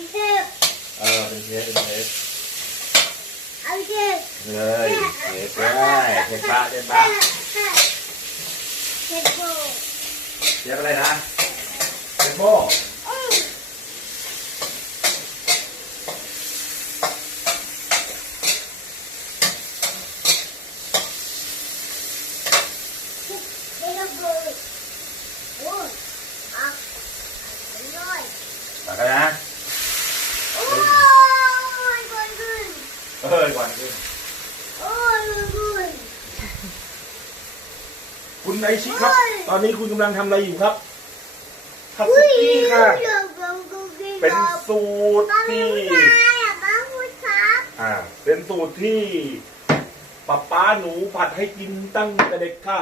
เป็นเทพเออเป็นเชฟเป็นเชฟเอาเทพ เลยเชฟได้เชฟปะเชฟปะ เทพโบ เชฟอะไรนะเชฟโบ อืมเทพโบโอ้ยอะน้อย ตักกันนะ โอ้ยก่อนขึ้น เออก่อนขึ้น โอ้ยขึ้น คุณ ไอชิครับ ตอนนี้คุณกำลังทำอะไรอยู่ครับทับอุ้สุยกี้ค่ะเดี๋ยวเราคุกกี้เป็นกับสูตรป้าผู้ที่ชายอะป้าผู้ชายอ่า เป็นสูตรที่ป้าป้าหนูผัดให้กินตั้งแต่เด็กค่ะ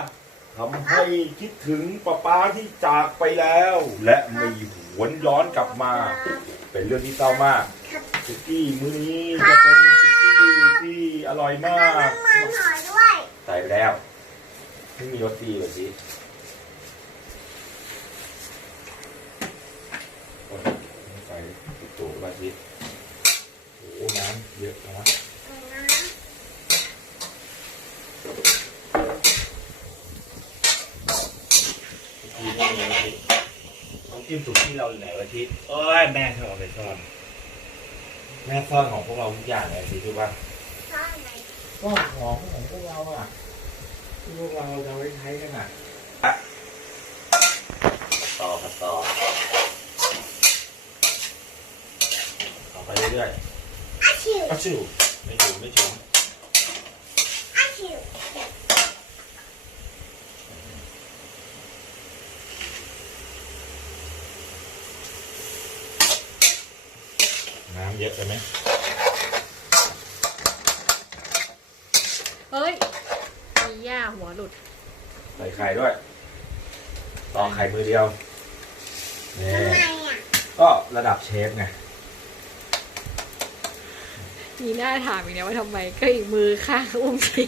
ทำให้คิดถึงป้าป้าที่จากไปแล้ว และไม่หวนย้อนกลับมา เป็นเรื่องที่เศร้ามากครับสุกี้มื้อนี้จะเป็นสุกี้ที่อร่อยมาน้ำกมันหน่อยด้วยใส่ไปแล้ว ไม่มีรสดีแบบนี้โอ้ยไม่ใส่ติดตัวมาทีโอ้โหน้ำเยอะนะทีแม่มีอาทิตย์น้ำจิ้มสุกี้เราอยู่ไหนวะอาทิตย์เอ้ยแม่เขาเอาไปซ่อนแม่ซ่อนของพวกเราทุกอย่างเลยอาทิตย์รู้ป่ะใช่ไหมก็ของของพวกเราอะที่ พวกเราจะไว้ใช้กันอะต่อครับต่อต่อไปเรื่อยอาชิวๆอ้าวชิวไม่ถึงไม่ถึงอาชิวน้ำเยอะไปไหมเฮ้ย มีย่าหัวหลุด ใส่ไข่ด้วยต่อไข่มือเดียวนี่ทำไมอะก็ระดับเชฟไงมีหน้าถามอีกแล้วว่าทำไมก็อีกมือข้างอุ้มที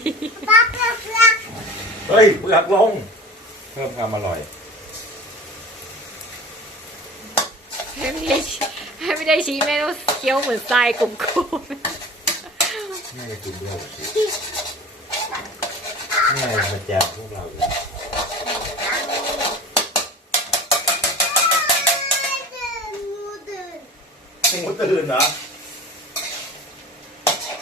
ป้าเพื่อเพื่อเฮ้ยเปลือกลง เพิ่มความอร่อย ให้ไม่ได้ให้ไม่ได้ชี้แม่ต้องเคี้ยวเหมือนทรายกลุ่มน่าจะกินด้วยสินี่อะ ม่มาแจกพวกเราอยู่ตื่นงูตื่นงูตื่นเหรอ